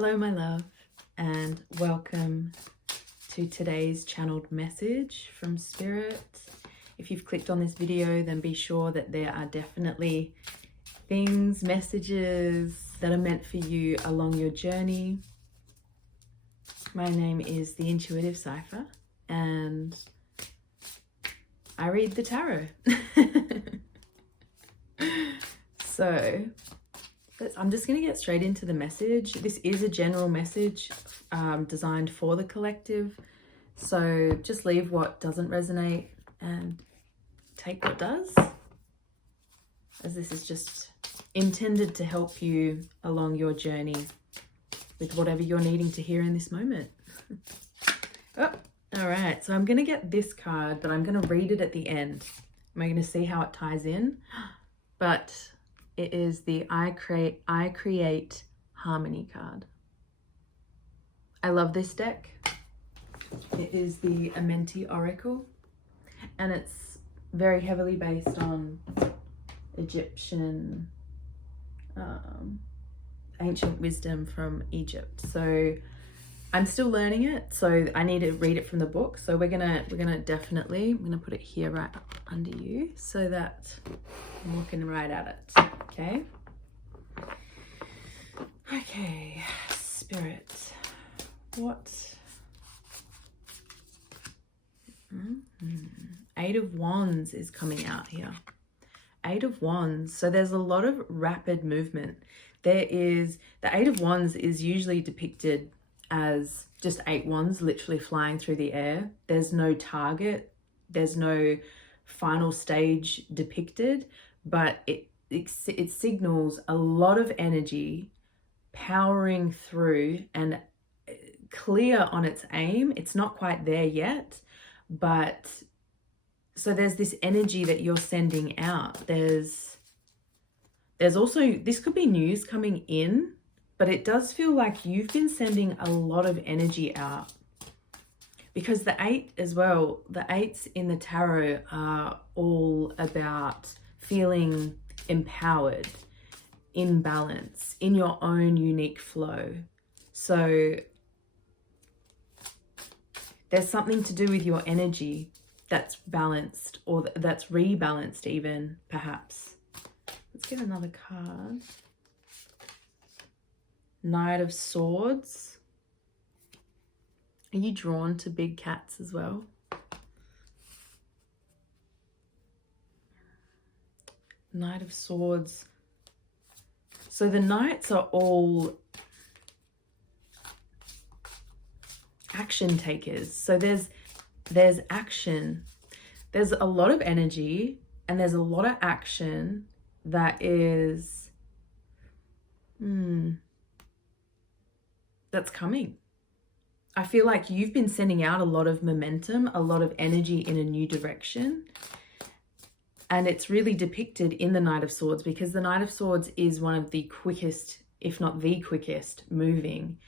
Hello, my love, and welcome to today's channeled message from Spirit. If you've clicked on this video, then be sure that there are definitely things, messages that are meant for you along your journey. My name is the Intuitive Cipher, and I read the tarot. So I'm just going to get straight into the message. This is a general message designed for the collective. So just leave what doesn't resonate and take what does, as this is just intended to help you along your journey with whatever you're needing to hear in this moment. Oh, all right. So I'm going to get this card, but I'm going to read it at the end. Am I going to see how it ties in? But it is the I create harmony card. I love this deck. It is the Amenti Oracle, and it's very heavily based on Egyptian ancient wisdom from Egypt. So I'm still learning it, so I need to read it from the book. So we're gonna definitely, I'm gonna put it here right under you so that I'm looking right at it. Okay, Spirit, what? Eight of Wands is coming out here. Eight of Wands. So there's a lot of rapid movement. The Eight of Wands is usually depicted as just 8 wands literally flying through the air. There's no target. There's no final stage depicted, but it signals a lot of energy powering through and clear on its aim. It's not quite there yet, but so there's this energy that you're sending out. There's also, this could be news coming in, but it does feel like you've been sending a lot of energy out, because the 8 as well, the 8s in the tarot are all about feeling empowered, in balance, in your own unique flow. So there's something to do with your energy that's balanced, or that's rebalanced even, perhaps. Let's get another card. Knight of Swords. Are you drawn to big cats as well? Knight of Swords. So the knights are all action takers. So there's action. There's a lot of energy and there's a lot of action that is that's coming. I feel like you've been sending out a lot of momentum, a lot of energy in a new direction. And it's really depicted in the Knight of Swords, because the Knight of Swords is one of the quickest, if not the quickest, moving.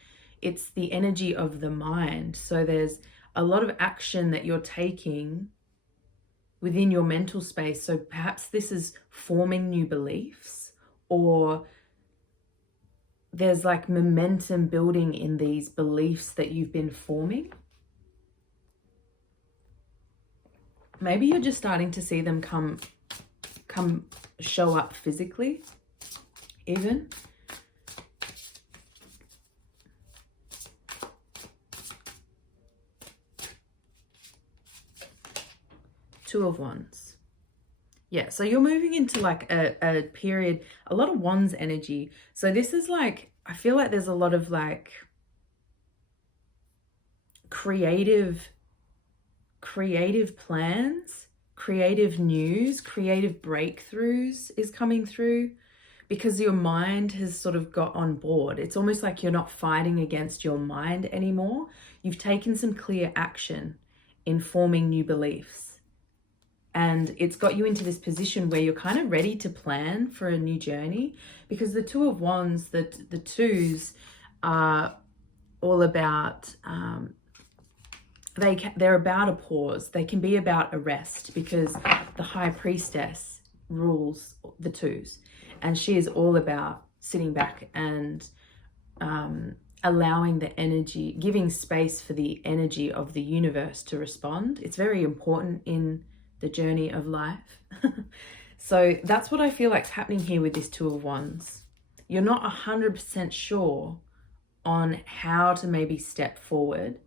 It's the energy of the mind. So there's a lot of action that you're taking within your mental space. So perhaps this is forming new beliefs, or there's like momentum building in these beliefs that you've been forming. Maybe you're just starting to see them come show up physically, even. Two of Wands. Yeah, so you're moving into like a period, a lot of Wands energy. So this is like, I feel like there's a lot of like creative plans, creative news, creative breakthroughs is coming through, because your mind has sort of got on board. It's almost like you're not fighting against your mind anymore. You've taken some clear action in forming new beliefs. And it's got you into this position where you're kind of ready to plan for a new journey, because the Two of Wands, the twos are all about, they're about a pause. They can be about a rest, because the High Priestess rules the twos, and she is all about sitting back and allowing the energy, giving space for the energy of the universe to respond. It's very important in the journey of life. So that's what I feel like is happening here with this Two of Wands. You're not 100% sure on how to maybe step forward,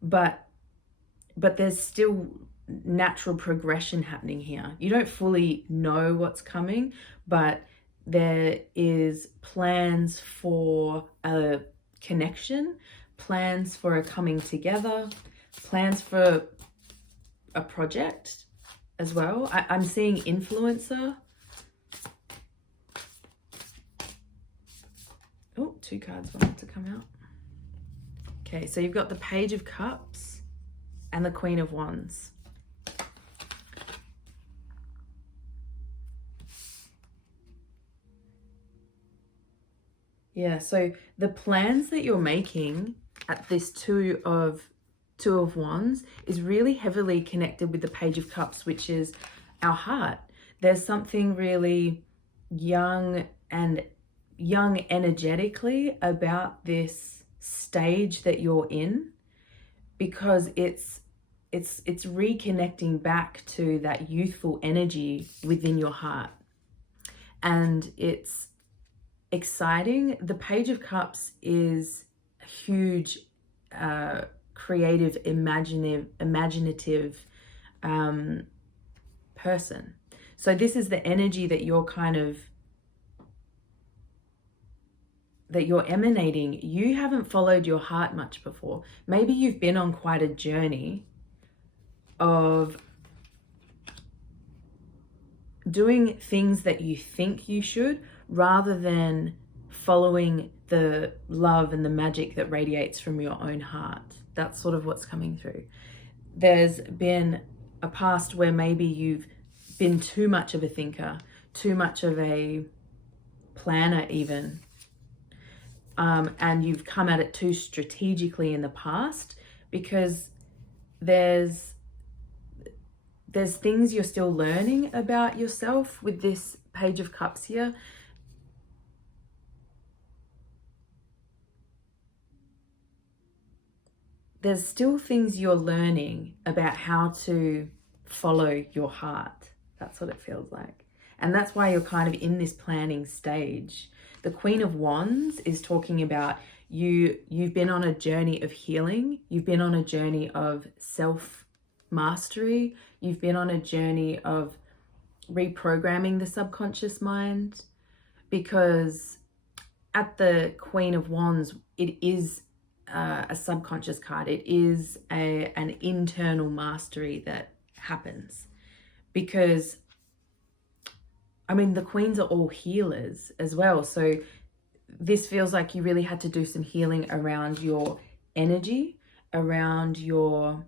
but there's still natural progression happening here. You don't fully know what's coming, but there is plans for a connection, plans for a coming together, plans for a project as well. I'm seeing influencer. Oh, 2 cards wanted to come out. Okay, so you've got the Page of Cups and the Queen of Wands. Yeah, so the plans that you're making at this Two of Wands is really heavily connected with the Page of Cups, which is our heart. There's something really young energetically about this stage that you're in, because it's reconnecting back to that youthful energy within your heart, and it's exciting. The Page of Cups is a huge creative, imaginative person. So this is the energy that you're emanating. You haven't followed your heart much before. Maybe you've been on quite a journey of doing things that you think you should, rather than following the love and the magic that radiates from your own heart. That's sort of what's coming through. There's been a past where maybe you've been too much of a thinker, too much of a planner even, and you've come at it too strategically in the past, because there's things you're still learning about yourself with this Page of Cups here. There's still things you're learning about how to follow your heart. That's what it feels like. And that's why you're kind of in this planning stage. The Queen of Wands is talking about you've been on a journey of healing. You've been on a journey of self-mastery. You've been on a journey of reprogramming the subconscious mind, because at the Queen of Wands, it is a subconscious card. It is an internal mastery that happens, because I mean, the queens are all healers as well. So this feels like you really had to do some healing around your energy, around your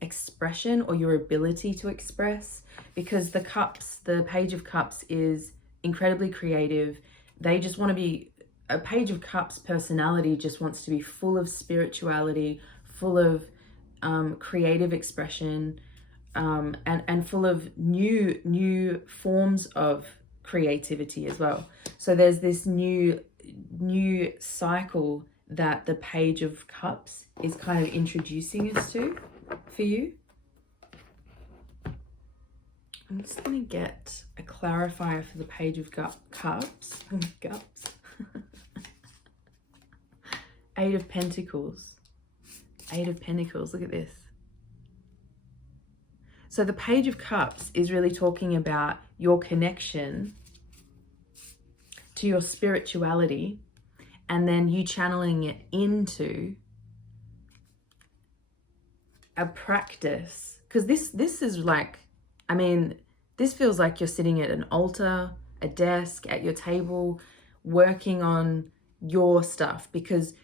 expression or your ability to express, because the cups, the Page of Cups is incredibly creative. They just want to be, a Page of Cups personality just wants to be full of spirituality, full of creative expression, and full of new forms of creativity as well. So there's this new cycle that the Page of Cups is kind of introducing us to for you. I'm just going to get a clarifier for the Page of Cups. Eight of Pentacles. Eight of Pentacles. Look at this. So the Page of Cups is really talking about your connection to your spirituality, and then you channeling it into a practice. Because this is like, I mean, this feels like you're sitting at an altar, a desk, at your table, working on your stuff, because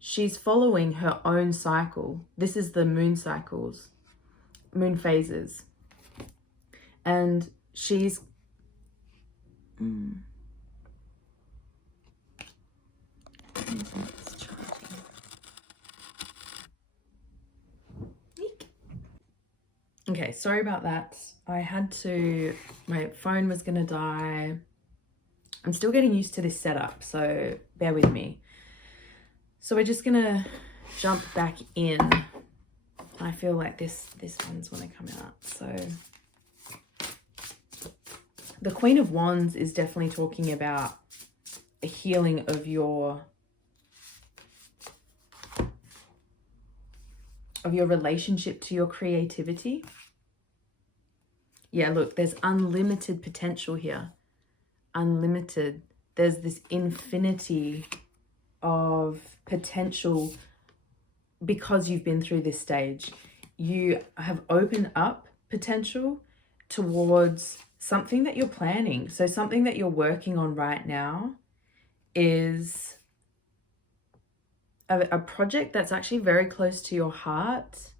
she's following her own cycle. This is the moon cycles, moon phases. And she's... Okay, sorry about that. I had to, my phone was gonna die. I'm still getting used to this setup, so bear with me. So we're just gonna jump back in. I feel like this one's want to come out. So the Queen of Wands is definitely talking about a healing of your relationship to your creativity. Yeah, look, there's unlimited potential here. Unlimited. There's this infinity of potential because you've been through this stage. You have opened up potential towards something that you're planning. So something that you're working on right now is a project that's actually very close to your heart.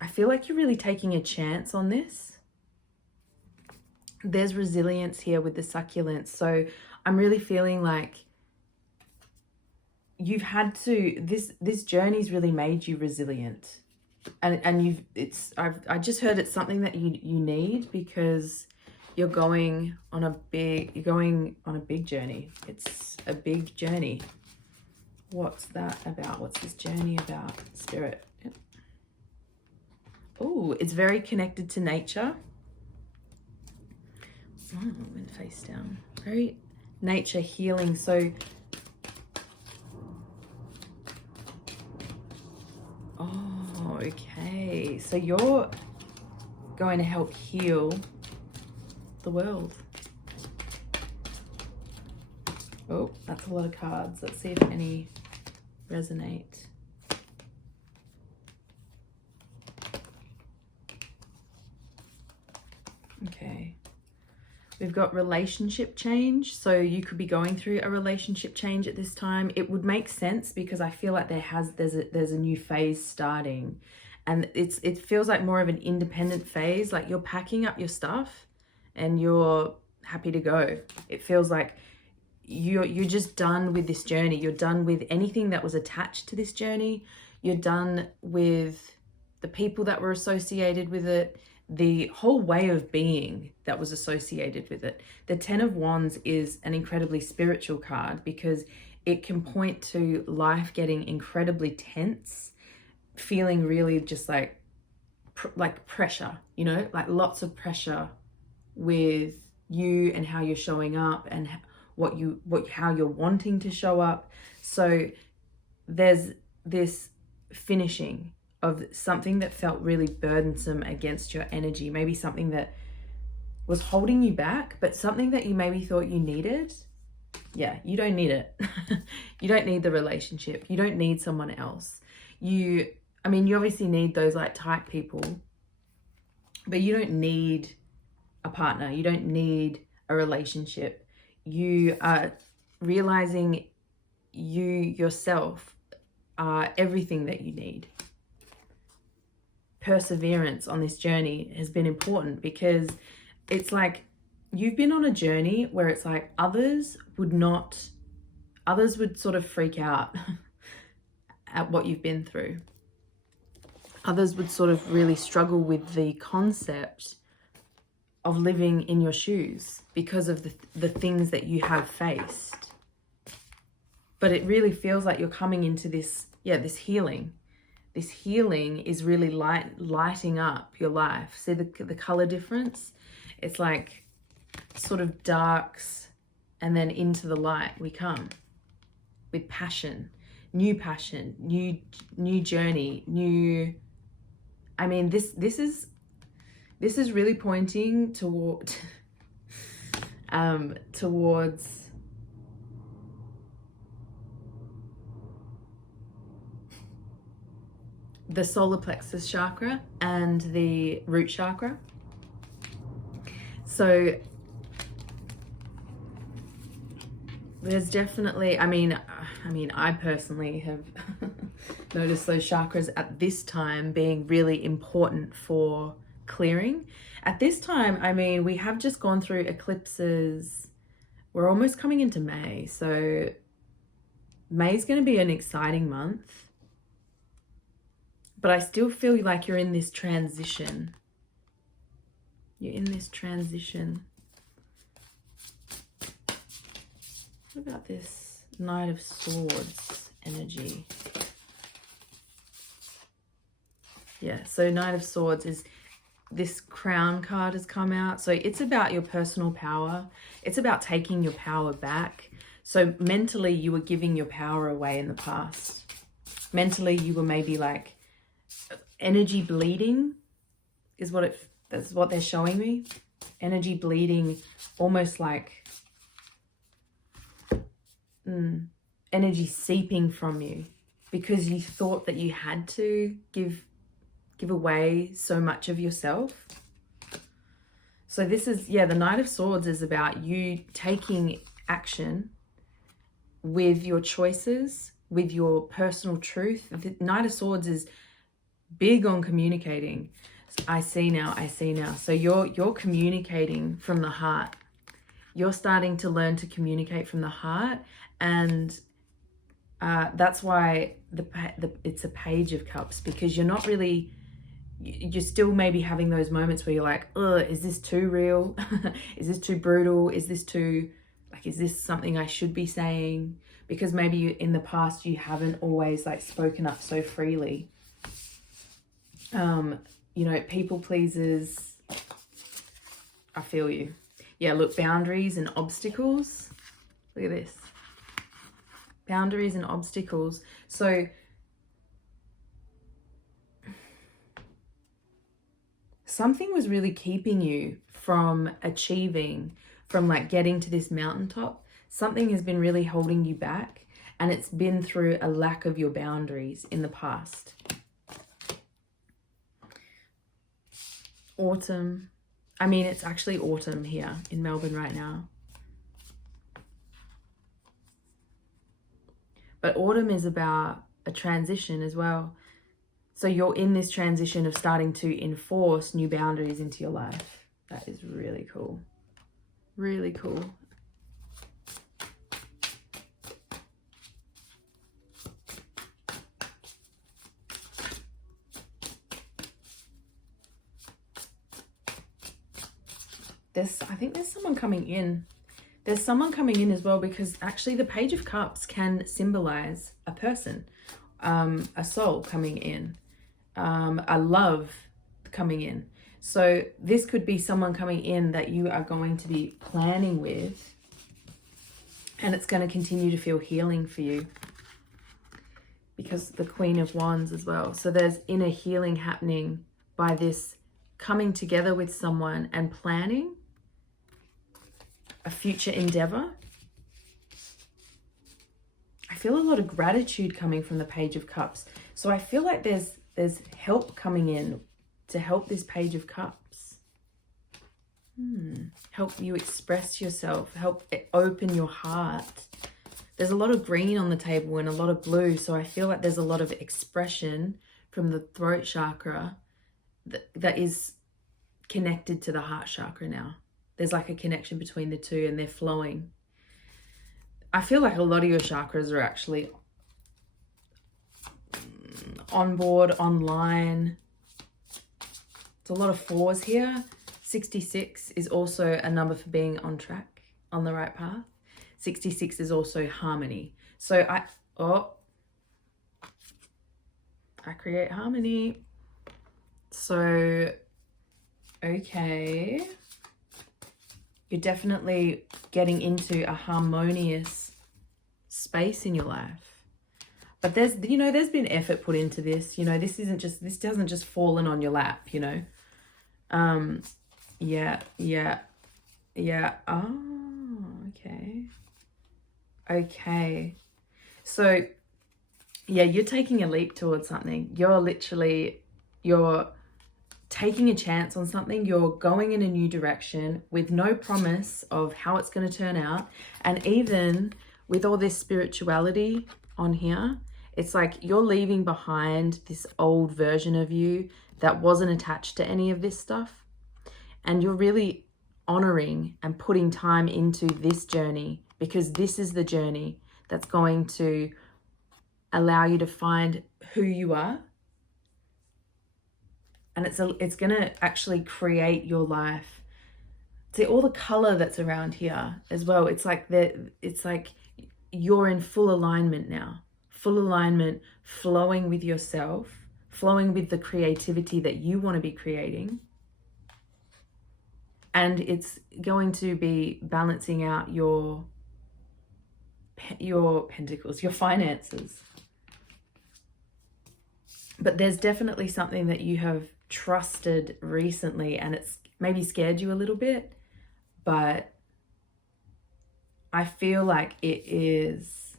I feel like you're really taking a chance on this. There's resilience here with the succulents. So I'm really feeling like you've had to, this journey's really made you resilient. And I just heard it's something that you need, because you're going on a big journey. It's a big journey. What's that about? What's this journey about, Spirit? Yep. Oh, it's very connected to nature. Oh, went face down. Very nature healing. So, oh, okay. So you're going to help heal the world. Oh, that's a lot of cards. Let's see if any resonate. Okay. We've got relationship change. So you could be going through a relationship change at this time. It would make sense because I feel like there's a new phase starting, and it feels like more of an independent phase. Like you're packing up your stuff and you're happy to go. It feels like you're just done with this journey. You're done with anything that was attached to this journey. You're done with the people that were associated with it, the whole way of being that was associated with it. The Ten of Wands is an incredibly spiritual card because it can point to life getting incredibly tense, feeling really just like pressure, you know, like lots of pressure with you and how you're showing up and how you're wanting to show up. So there's this finishing of something that felt really burdensome against your energy, maybe something that was holding you back, but something that you maybe thought you needed. Yeah, you don't need it. You don't need the relationship. You don't need someone else. You obviously need those like tight people, but you don't need a partner. You don't need a relationship. You are realizing you yourself are everything that you need. Perseverance on this journey has been important because it's like you've been on a journey where it's like others would sort of freak out at what you've been through. Others would sort of really struggle with the concept of living in your shoes because of the things that you have faced. But it really feels like you're coming into this healing. This healing is really lighting up your life. See the color difference? It's like sort of darks and then into the light we come with passion, new journey, new. I mean, this is really pointing towards the solar plexus chakra and the root chakra. So there's definitely, I personally have noticed those chakras at this time being really important for clearing. At this time, we have just gone through eclipses. We're almost coming into May. So May is going to be an exciting month. But I still feel like you're in this transition. You're in this transition. What about this Knight of Swords energy. Yeah, so Knight of Swords is, this Crown card has come out. So it's about your personal power. It's about taking your power back. So mentally you were giving your power away in the past. Mentally you were maybe like energy bleeding is what that's what they're showing me. Energy bleeding, almost like energy seeping from you because you thought that you had to give away so much of yourself. So this is, yeah, the Knight of Swords is about you taking action with your choices, with your personal truth. The Knight of Swords is big on communicating. I see now. So you're communicating from the heart. You're starting to learn to communicate from the heart, and that's why it's a Page of Cups, because you're not really, you're still maybe having those moments where you're like, ugh, is this too real? Is this too brutal? Is this too, like, is this something I should be saying? Because maybe in the past you haven't always like spoken up so freely. You know, people pleasers, I feel you. Yeah, look, boundaries and obstacles. Look at this. Boundaries and obstacles. So something was really keeping you from achieving, from like getting to this mountaintop. Something has been really holding you back, and it's been through a lack of your boundaries in the past. Autumn. I mean, it's actually autumn here in Melbourne right now. But autumn is about a transition as well. So you're in this transition of starting to enforce new boundaries into your life. That is really cool. Really cool. I think there's someone coming in. There's someone coming in as well, because actually the Page of Cups can symbolize a person, a soul coming in, a love coming in. So this could be someone coming in that you are going to be planning with, and it's going to continue to feel healing for you, because the Queen of Wands as well. So there's inner healing happening by this coming together with someone and planning a future endeavor. I feel a lot of gratitude coming from the Page of Cups. So I feel like there's help coming in to help this Page of Cups. Help you express yourself, help open your heart. There's a lot of green on the table and a lot of blue. So I feel like there's a lot of expression from the throat chakra that is connected to the heart chakra now. There's like a connection between the two, and they're flowing. I feel like a lot of your chakras are actually on board, online. It's a lot of 4s here. 66 is also a number for being on track, on the right path. 66 is also harmony. So I create harmony. So, okay. You're definitely getting into a harmonious space in your life. But there's been effort put into this. This doesn't just fall in on your lap, Yeah. Oh, okay. Okay. So, yeah, you're taking a leap towards something. You're taking a chance on something. You're going in a new direction with no promise of how it's going to turn out. And even with all this spirituality on here, it's like you're leaving behind this old version of you that wasn't attached to any of this stuff. And you're really honoring and putting time into this journey, because this is the journey that's going to allow you to find who you are. And it's going to actually create your life. See all the color that's around here as well. It's like you're in full alignment now. Full alignment, flowing with yourself, flowing with the creativity that you want to be creating. And it's going to be balancing out your pentacles, your finances. But there's definitely something that you have trusted recently, and it's maybe scared you a little bit, but I feel like it is,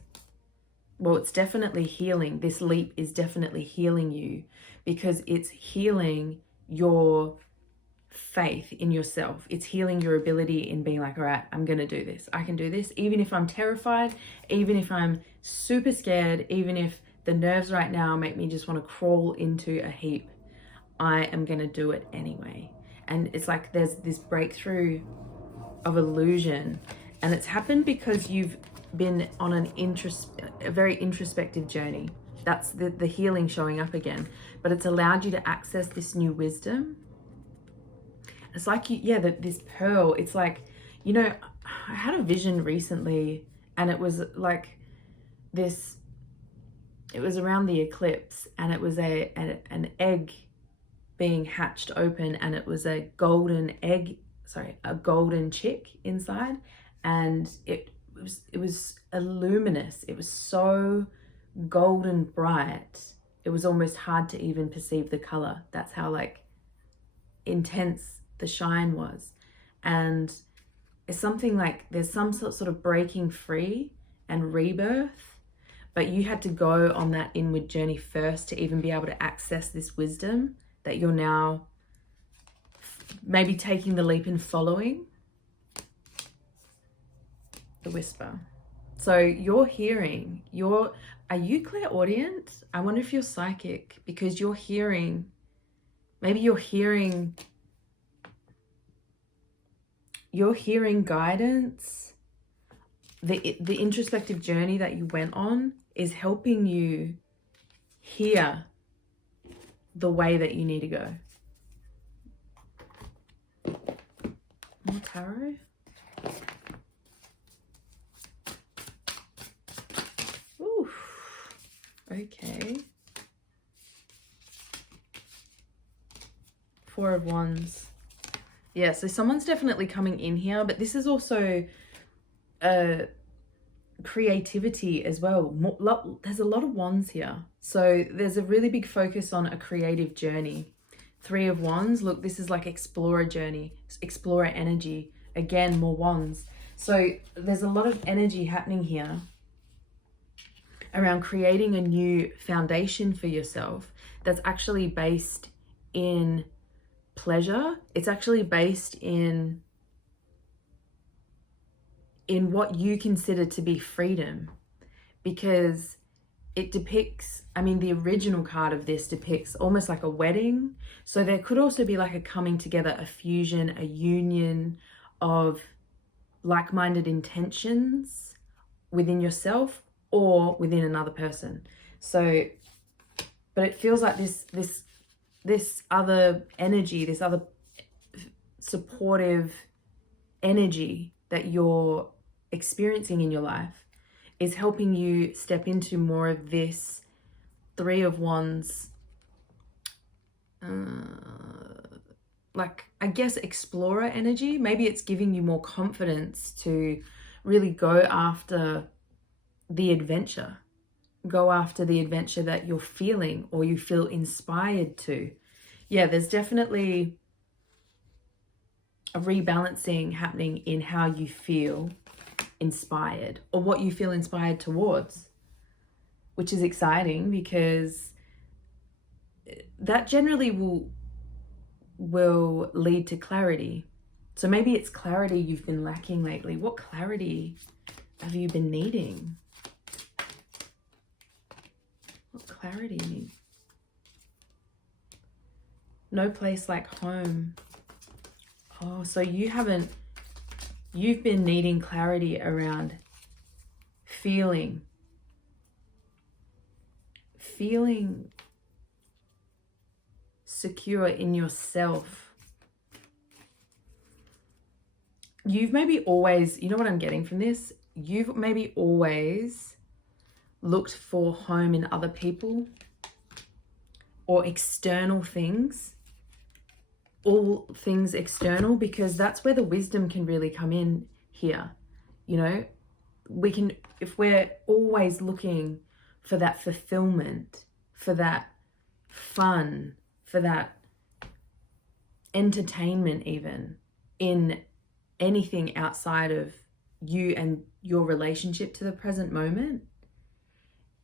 well, it's definitely healing. This leap is definitely healing you, because it's healing your faith in yourself. It's healing your ability in being like, all right, I'm going to do this. I can do this. Even if I'm terrified, even if I'm super scared, even if the nerves right now make me just want to crawl into a heap, I am going to do it anyway. And it's like there's this breakthrough of illusion, and it's happened because you've been on a very introspective journey. That's the healing showing up again, but it's allowed you to access this new wisdom. It's like this pearl, it's like, you know, I had a vision recently, and it was like this, it was around the eclipse, and it was an egg being hatched open, and it was a golden egg, a golden chick inside, and it was luminous. It was so golden bright, it was almost hard to even perceive the color. That's how like intense the shine was. And it's something like there's some sort of breaking free and rebirth, but you had to go on that inward journey first to even be able to access this wisdom that you're now maybe taking the leap and following. The whisper. So you're hearing, are you clairaudient? I wonder if you're psychic, because you're hearing, maybe you're hearing guidance. The introspective journey that you went on is helping you hear the way that you need to go. More tarot. Ooh. Okay. Four of Wands. Yeah, so someone's definitely coming in here, but this is also creativity as well. There's a lot of wands here. So there's a really big focus on a creative journey. Three of Wands. Look, this is like explorer journey, explorer energy. Again, more wands. So there's a lot of energy happening here around creating a new foundation for yourself that's actually based in pleasure. It's actually based in what you consider to be freedom, because it depicts, I mean, the original card of this depicts almost like a wedding. So there could also be like a coming together, a fusion, a union of like-minded intentions within yourself or within another person. So, but it feels like this other energy, this other supportive energy that you're experiencing in your life is helping you step into more of this Three of Wands, like, I guess, explorer energy. Maybe it's giving you more confidence to really go after the adventure. Go after the adventure that you're feeling or you feel inspired to. Yeah, there's definitely a rebalancing happening in how you feel inspired or what you feel inspired towards, which is exciting, because that generally will lead to clarity. So maybe it's clarity you've been lacking lately. What clarity have you been needing? What clarity? No place like home. Oh, so you've been needing clarity around feeling secure in yourself. You've maybe always, you know what I'm getting from this? you've maybe always looked for home in other people or external things, all things external, because that's where the wisdom can really come in here. You know, we can, if we're always looking for that fulfillment, for that fun, for that entertainment, even in anything outside of you and your relationship to the present moment,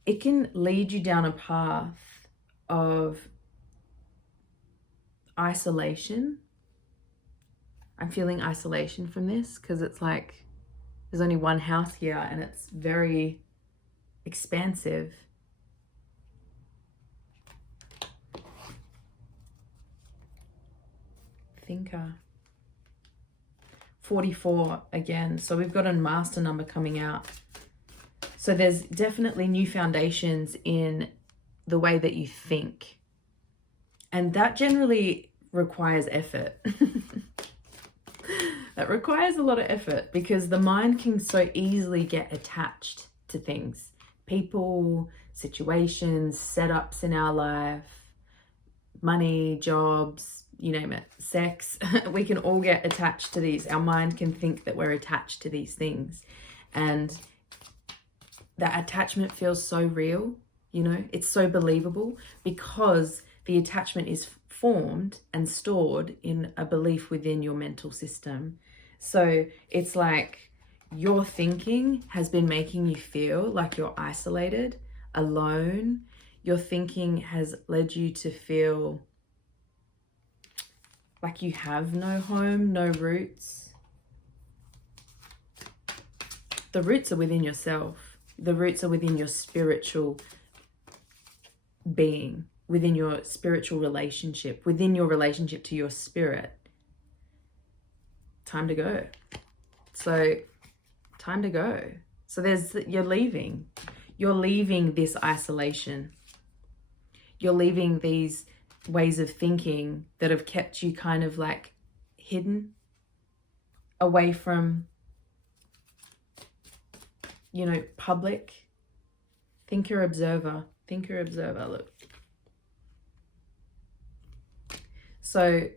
it can lead you down a path of isolation. I'm feeling isolation from this because it's like there's only one house here and it's very expansive. Thinker. 44 again. So we've got a master number coming out. So there's definitely new foundations in the way that you think. And that generally requires effort. That requires a lot of effort because the mind can so easily get attached to things. People, situations, setups in our life, money, jobs, you name it, sex. We can all get attached to these. Our mind can think that we're attached to these things. And that attachment feels so real, you know, it's so believable because the attachment is formed and stored in a belief within your mental system. So it's like your thinking has been making you feel like you're isolated, alone. Your thinking has led you to feel like you have no home, no roots. The roots are within yourself. The roots are within your spiritual being, within your spiritual relationship, within your relationship to your spirit. Time to go. So, time to go. So you're leaving. You're leaving this isolation. You're leaving these ways of thinking that have kept you kind of like hidden away from, you know, public. Thinker, observer. Thinker, observer. Look. So,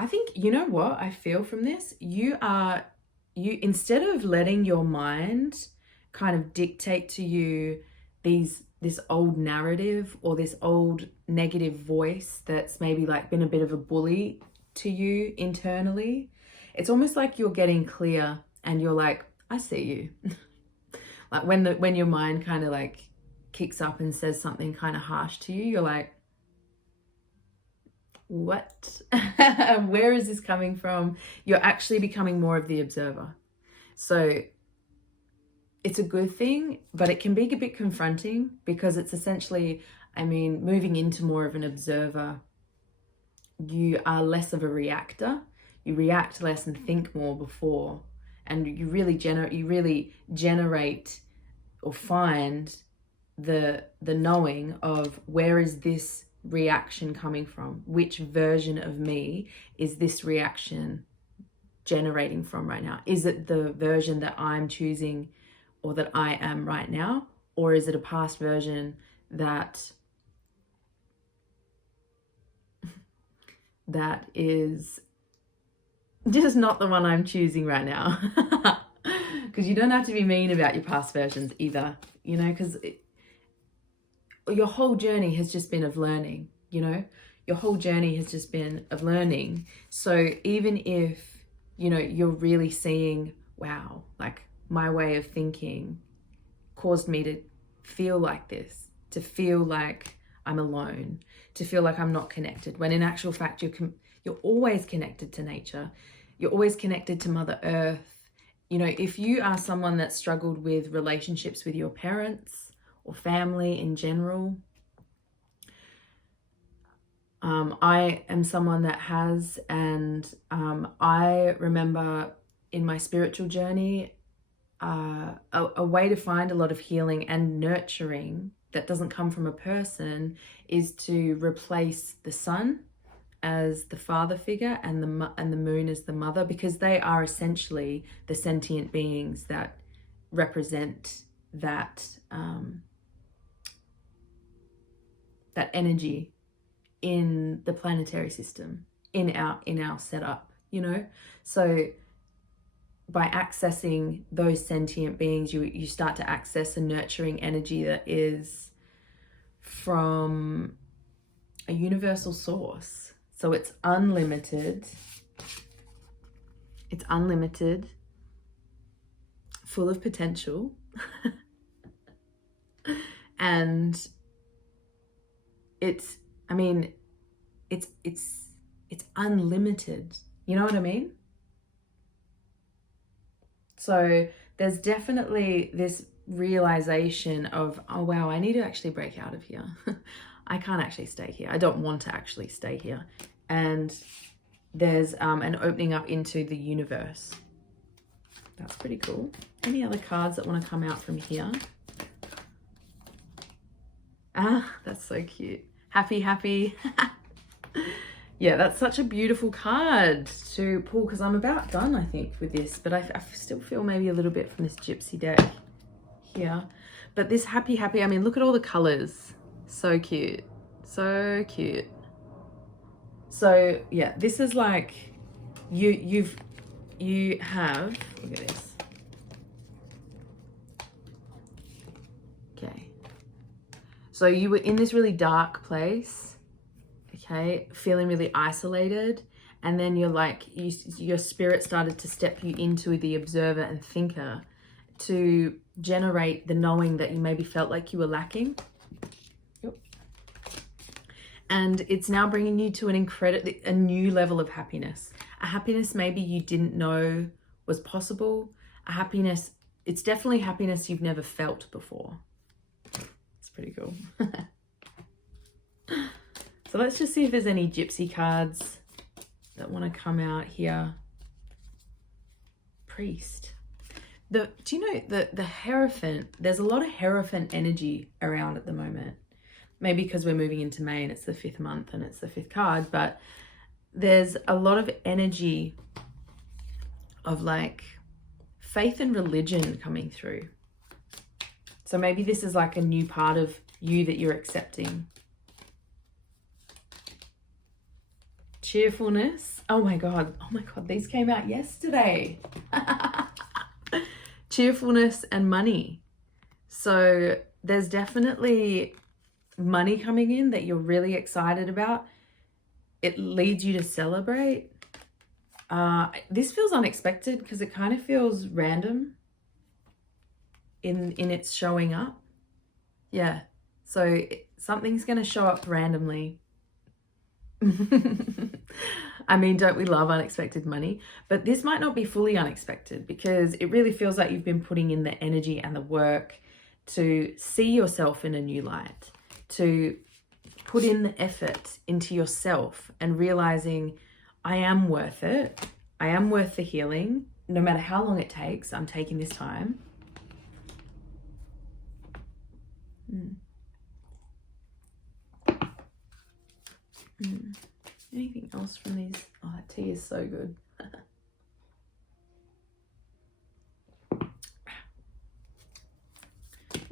I think, you know what I feel from this? You instead of letting your mind kind of dictate to you this old narrative or this old negative voice that's maybe like been a bit of a bully to you internally, it's almost like you're getting clear and you're like, I see you. Like when your mind kind of like kicks up and says something kind of harsh to you, you're like, what? Where is this coming from? You're actually becoming more of the observer. So it's a good thing, but it can be a bit confronting because it's essentially, I mean, moving into more of an observer, you are less of a reactor. You react less and think more before, and you really generate or find the knowing of where is this reaction coming from? Which version of me is this reaction generating from right now? Is it the version that I'm choosing or that I am right now? Or is it a past version that is just not the one I'm choosing right now? Because you don't have to be mean about your past versions either, you know, because your whole journey has just been of learning, you know, your whole journey has just been of learning. So even if, you know, you're really seeing, wow, like my way of thinking caused me to feel like this, to feel like I'm alone, to feel like I'm not connected, when in actual fact, you're always connected to nature. You're always connected to Mother Earth. You know, if you are someone that struggled with relationships with your parents, or family in general. I am someone that has, and I remember in my spiritual journey, a way to find a lot of healing and nurturing that doesn't come from a person is to replace the sun as the father figure and the moon as the mother, because they are essentially the sentient beings that represent that that energy in the planetary system, in our setup, you know. So by accessing those sentient beings, you start to access a nurturing energy that is from a universal source. So it's unlimited. It's unlimited, full of potential. And it's unlimited. You know what I mean? So there's definitely this realization of, oh wow, I need to actually break out of here. I can't actually stay here. I don't want to actually stay here. And there's an opening up into the universe. That's pretty cool. Any other cards that want to come out from here? Ah, that's so cute. Happy, happy. Yeah, that's such a beautiful card to pull, because I'm about done, I think, with this. But I still feel maybe a little bit from this gypsy deck here. But this happy, happy, I mean, look at all the colors. So cute. So cute. So, yeah, this is like, you have, look at this. Okay. So you were in this really dark place, okay, feeling really isolated, and then you're like, your spirit started to step you into the observer and thinker to generate the knowing that you maybe felt like you were lacking. Yep. And it's now bringing you to a new level of happiness. A happiness maybe you didn't know was possible. A happiness, it's definitely happiness you've never felt before. It's pretty cool. So let's just see if there's any gypsy cards that want to come out here. Priest. Do you know the Hierophant? There's a lot of Hierophant energy around at the moment. Maybe because we're moving into May and it's the 5th month and it's the 5th card, but there's a lot of energy of like faith and religion coming through. So maybe this is like a new part of you that you're accepting. Cheerfulness. Oh my God, these came out yesterday. Cheerfulness and money. So there's definitely money coming in that you're really excited about. It leads you to celebrate. This feels unexpected because it kind of feels random in its showing up. Yeah, so something's going to show up randomly. I mean, don't we love unexpected money? But this might not be fully unexpected because it really feels like you've been putting in the energy and the work to see yourself in a new light, to put in the effort into yourself and realizing I am worth it. I am worth the healing. No matter how long it takes, I'm taking this time. Anything else from these? Oh, that tea is so good.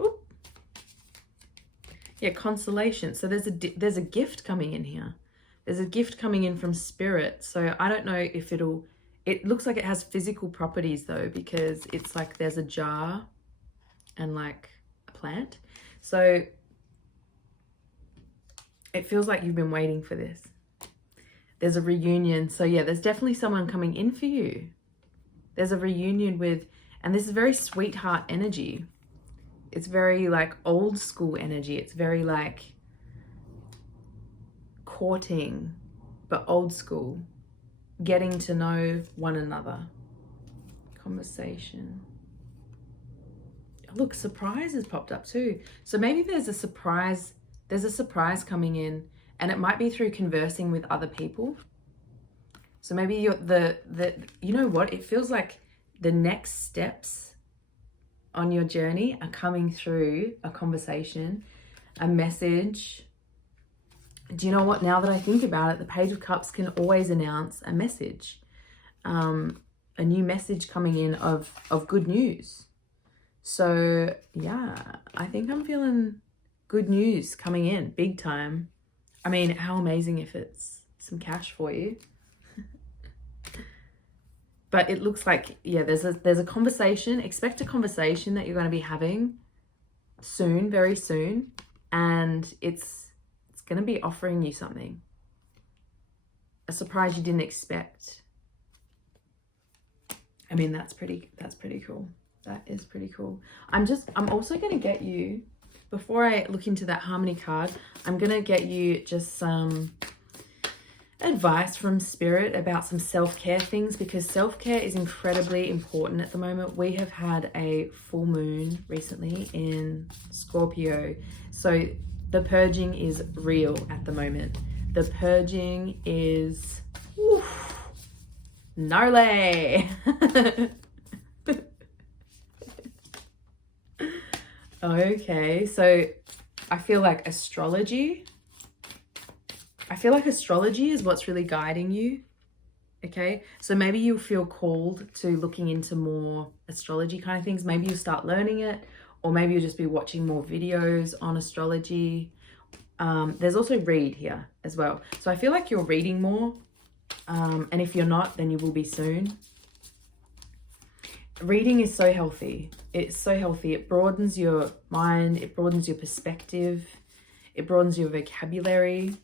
Oop. Yeah, consolation. So there's a gift coming in here. There's a gift coming in from spirit. So I don't know if it looks like it has physical properties though, because it's like there's a jar and like a plant. So it feels like you've been waiting for this. There's a reunion. So yeah, there's definitely someone coming in for you. There's a reunion with, and this is very sweetheart energy. It's very like old school energy. It's very like courting, but old school. Getting to know one another. Conversation. Look, surprise has popped up too. So maybe there's a surprise coming in, and it might be through conversing with other people. So maybe you're you know what? It feels like the next steps on your journey are coming through a conversation a message. Do you know what? Now that I think about it, the Page of Cups can always announce a message, a new message coming in of good news. So yeah, I think I'm feeling good news coming in big time. I mean, how amazing if it's some cash for you. But it looks like, yeah, there's a conversation. Expect a conversation that you're going to be having soon, very soon, and it's going to be offering you something, a surprise you didn't expect. I mean, that's pretty cool. That is pretty cool. I'm also going to get you, before I look into that harmony card, I'm going to get you just some advice from Spirit about some self-care things, because self-care is incredibly important at the moment. We have had a full moon recently in Scorpio, so the purging is real at the moment. The purging is gnarly. Okay, so I feel like astrology is what's really guiding you. Okay, so maybe you'll feel called to looking into more astrology kind of things. Maybe you'll start learning it, or maybe you'll just be watching more videos on astrology. There's also read here as well. So I feel like you're reading more, and if you're not, then you will be soon. Reading is so healthy. It's so healthy. It broadens your mind. It broadens your perspective. It broadens your vocabulary.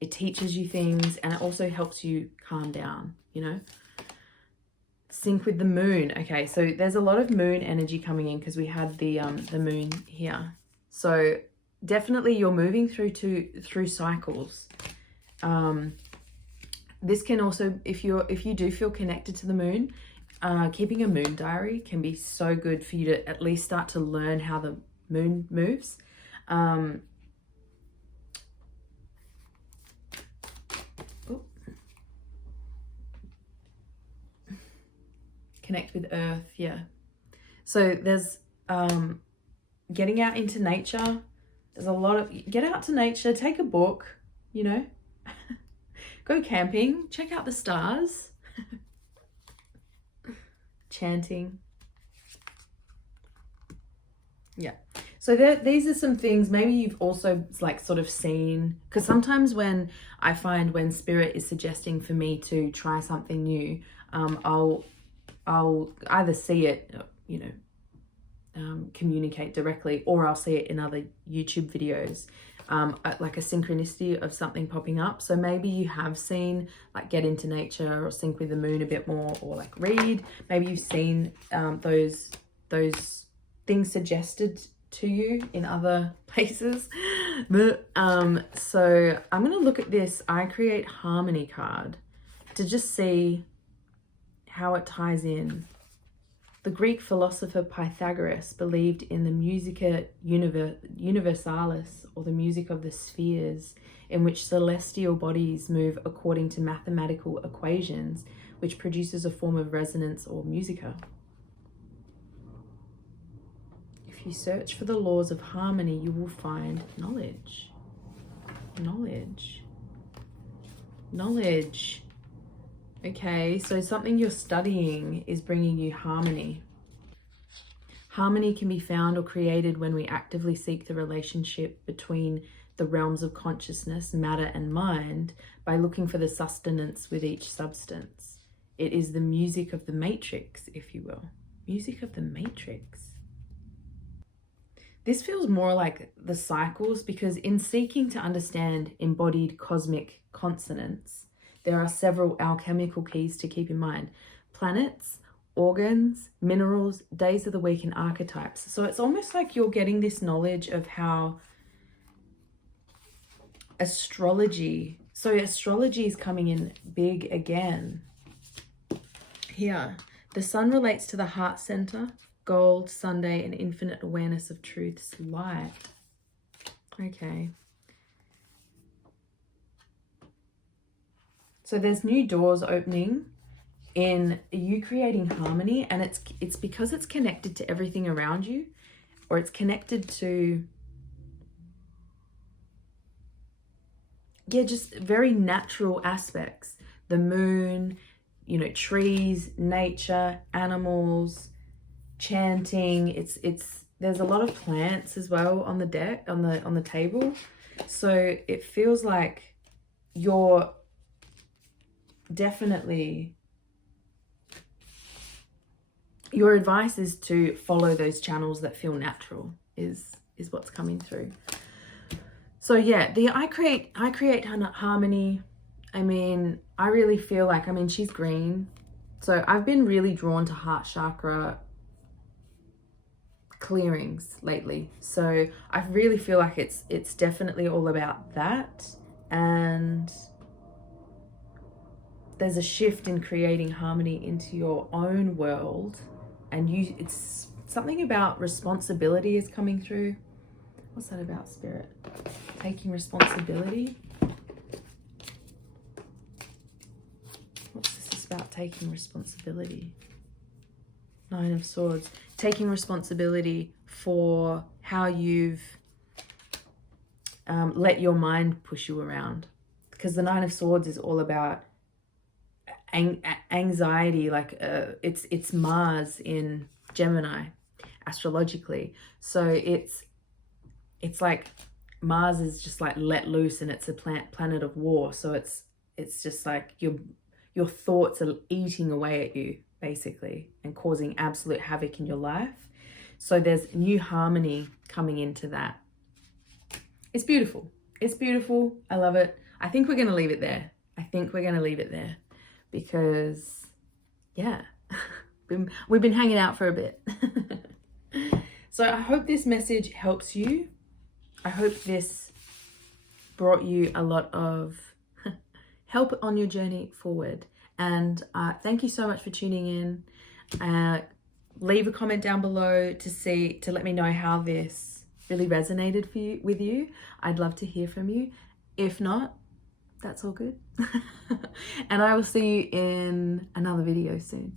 It teaches you things, and it also helps you calm down, you know. Sync with the moon. Okay, so there's a lot of moon energy coming in because we had the moon here. So definitely you're moving through cycles. This can also, if you do feel connected to the moon, keeping a moon diary can be so good for you to at least start to learn how the moon moves. Connect with Earth, yeah. So there's getting out into nature. There's a lot of, get out to nature, take a book, you know, go camping, check out the stars, chanting. Yeah. So these are some things maybe you've also like sort of seen, because sometimes when I find when Spirit is suggesting for me to try something new, I'll either see it, you know, communicate directly, or I'll see it in other YouTube videos, like a synchronicity of something popping up. So maybe you have seen like get into nature or sync with the moon a bit more, or like read. Maybe you've seen those things suggested to you in other places. But so I'm going to look at this I Create Harmony card to just see how it ties in. The Greek philosopher Pythagoras believed in the musica universalis, or the music of the spheres, in which celestial bodies move according to mathematical equations, which produces a form of resonance or musica. If you search for the laws of harmony, you will find knowledge. Knowledge. Knowledge. Okay, so something you're studying is bringing you harmony. Harmony can be found or created when we actively seek the relationship between the realms of consciousness, matter and mind, by looking for the sustenance with each substance. It is the music of the matrix, if you will. Music of the matrix. This feels more like the cycles, because in seeking to understand embodied cosmic consonants, there are several alchemical keys to keep in mind. Planets, organs, minerals, days of the week, and archetypes. So it's almost like you're getting this knowledge of how astrology is coming in big again. Here, the sun relates to the heart center, gold, Sunday, and infinite awareness of truth's light. Okay. So there's new doors opening in you creating harmony, and it's because it's connected to everything around you, or it's connected to yeah, just very natural aspects. The moon, you know, trees, nature, animals, chanting. There's a lot of plants as well on the deck, on the table. So it feels like you're definitely, your advice is to follow those channels that feel natural is what's coming through. So yeah, I create harmony. I mean, I really feel like, I mean, she's green. So I've been really drawn to heart chakra clearings lately. So I really feel like it's definitely all about that. And there's a shift in creating harmony into your own world. And it's something about responsibility is coming through. What's that about, Spirit? Taking responsibility. What's this about, taking responsibility? Nine of Swords. Taking responsibility for how you've let your mind push you around. Because the Nine of Swords is all about anxiety. Like it's Mars in Gemini, astrologically. So it's like Mars is just like let loose, and it's a planet of war. So it's just like your thoughts are eating away at you, basically, and causing absolute havoc in your life. So there's new harmony coming into that. It's beautiful. It's beautiful. I love it. I think we're going to leave it there. Because, yeah, we've been hanging out for a bit. So I hope this message helps you. I hope this brought you a lot of help on your journey forward. And thank you so much for tuning in. Leave a comment down below to let me know how this really resonated with you. I'd love to hear from you. If not, that's all good. And I will see you in another video soon.